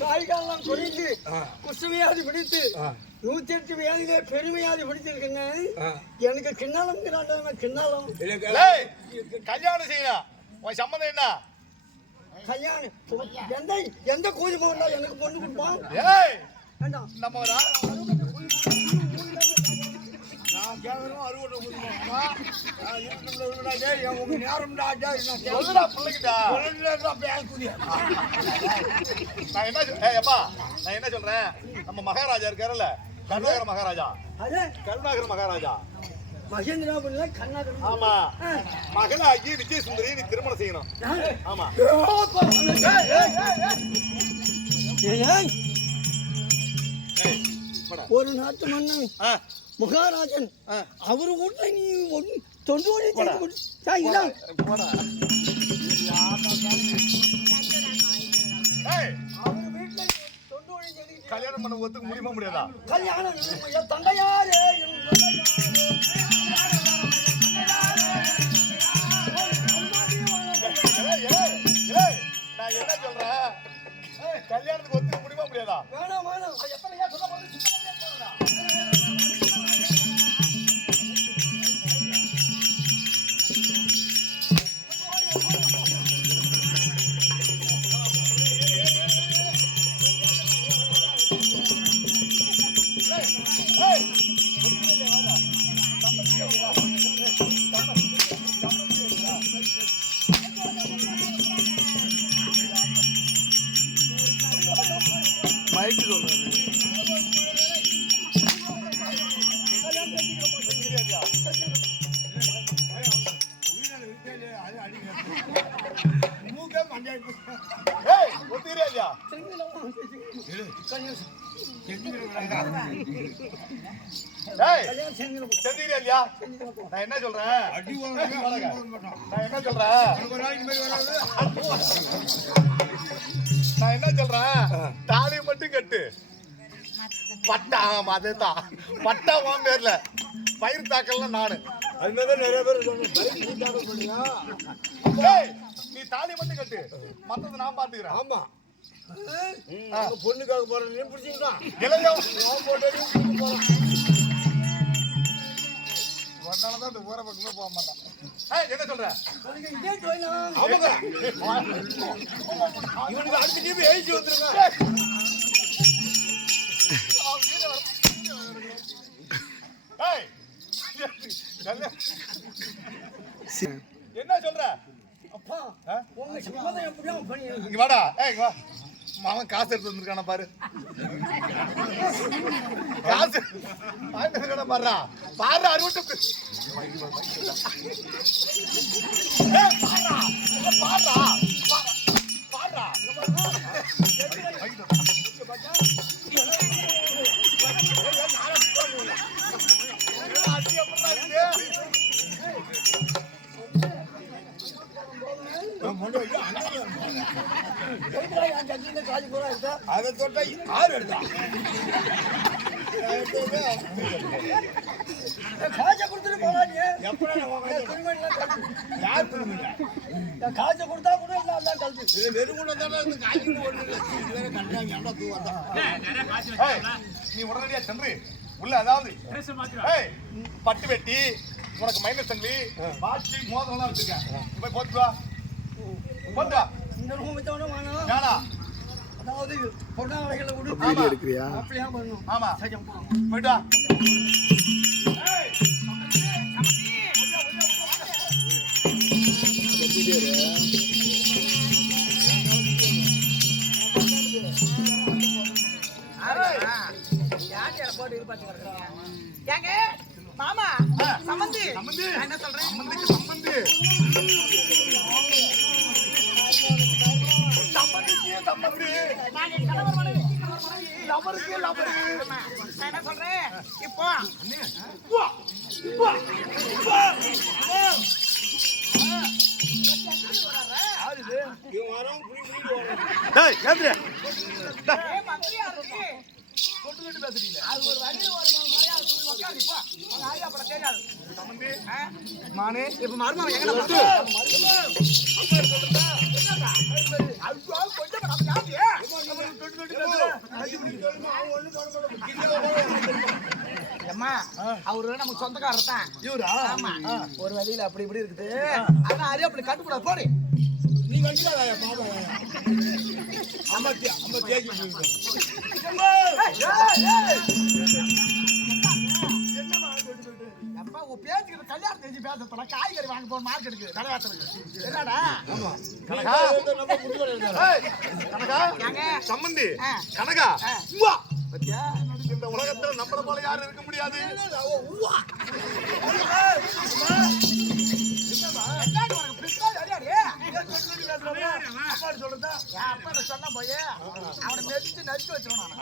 காய்காலம் குறைந்து. குஷ்டவியாதி பிடித்து. நூத்தி எட்டு வியாதியிலே பெருமையாதி பிடிச்சிருக்கேங்க. எனக்கு கிண்ணாலம் ஏய், கல்யாணம் செய்யணும் உன் சம்மந்தம் என்ன? கல்யாணம். எந்த எந்த கோழி போகண்டா எனக்கு பொண்ணு கொடுப்பான் ஏய்! வேண்டாம். நம்ம கேட்கறோம் அறுவடை என் உங்க நேரம்டா சொல்லுடா பிள்ளைகிட்ட கேட்கறேன் பேசக்கூடிய நான் என்ன அப்பா நான் என்ன சொல்றேன் நம்ம மகாராஜா இருக்காருல்ல கருணாகர மகாராஜா கருணாகர மகாராஜா மகேந்திரா பண்ணல கண்ணா ஆமா மகனாகி விஜய சுந்தரி நீ திருமணம் செய்யணும் ஆமா. ஒரு நாட்டு ஆ, மகாராஜன். அவரு வீட்டுல நீ ஒண்ணு தொண்டு வழி செய்துக்கிட்டு கல்யாணம் பண்ண ஒத்துக்க முடியுமா முடியாதா? கல்யாணம் ஏய், நான் என்ன சொல்றேன்? கல்யாணத்துக்கு ஒத்துக்க முடியுமா முடியாதா? வேணாம் வேணாம். எத்தனை ஏன் சொல்ல de Rolando. நான் என்ன சொல்றேன்? நான் என்ன சொல்றேன்? நான் என்ன சொல்றேன்? தாலி மட்டும் கட்டு. பட்டா ஆமா அதேதான். பட்டா உன் பேர்ல. பயிர் தாக்கல்லாம் நானு. அது மாதிரி தான் நிறைய பேர் சொன்னாங்க நீ தாலி மட்டும் கட்டு. மத்தது நான் பாத்துக்கிறேன் ஆமா. பொண்ணுக்காக போற நீ பிடிச்சிங்களா இளைஞன் நான் போட்டு போறேன். ஒன்னாலதான் இந்த ஊரை பக்கமே போக மாட்டான். என்ன சொல்ற? இவனுக்கு அடுத்த டீம் எழுச்சி வந்துருங்க. என்ன சொல்ற? அப்பா உங்க சம்மதம் பண்ணி இங்க வாடா. ஏய் இங்க வா. மாமன் காசு எடுத்து வந்திருக்கான பாரு. காசு வாங்கிட்டு பாருடா. பாரு அறுவட்டு ஏய் பாருடா. ஏய், அதை தொட்டா ஆறு எடுத்தா காசை கொடுத்துட்டு போறா நீ யார் திரும்பிங்க காசை கொடுத்தா கூட எல்லாம் கழட்டி இது தானே இருந்து காய்ச்சிட்டு ஓடுறது கண்டாங்க நீ உடனடியா சென்று. உள்ள அதாவது ஏய், பட்டு வெட்டி உனக்கு மைனஸ் தங்கி வாட்சி மோதிரம் வச்சிருக்கேன் போய் போட்டு வா இந்த ரூம் வச்சவன வேணாம் வேணா அதாவது பொருளாதாரங்களை விடு ஆமா. அப்படியா பண்ணணும். ஆமா. சரி போயிட்டு வா. ஏய், ஏங்க மாமா. நான் என்ன சொல்றேன்? சம்மந்திக்கு சம்மந்தி லவருக்கு லவருக்கு நான் என்ன சொல்றேன் இப்போ இவன் வரோம் புடி புடிட்டு வரோம் டேய் கேட்குறியா ஏ மந்திரியா இருக்கு அது ஒரு வழியில் ஒரு முறையா சொல்லி உட்காந்து இப்போ உங்க ஆரியா படம் தெரியாது சம்மந்தி மானே இப்ப மருமகன் எங்க அம்மா அவரு நமக்கு சொந்தக்காரர் தான். இவரா ஆமா. ஒரு வழியில அப்படி இப்படி இருக்குது. அதான் அரிய அப்படி கட்டுக்கூடாது போடு. நீ வண்டிக்காதா செஞ்சு பேசுறதுல காய்கறி வாங்க போன மார்க்கெட்டுக்கு தலைவாசலுக்கு என்னடா? கனகா கனகா ஆ. கனகா. பத்தியா? இந்த உலகத்துல நம்மள போல யாரும் இருக்க முடியாது. சொன்ன போய் அவனை மெதிச்சு நச்சு வச்சிருவான்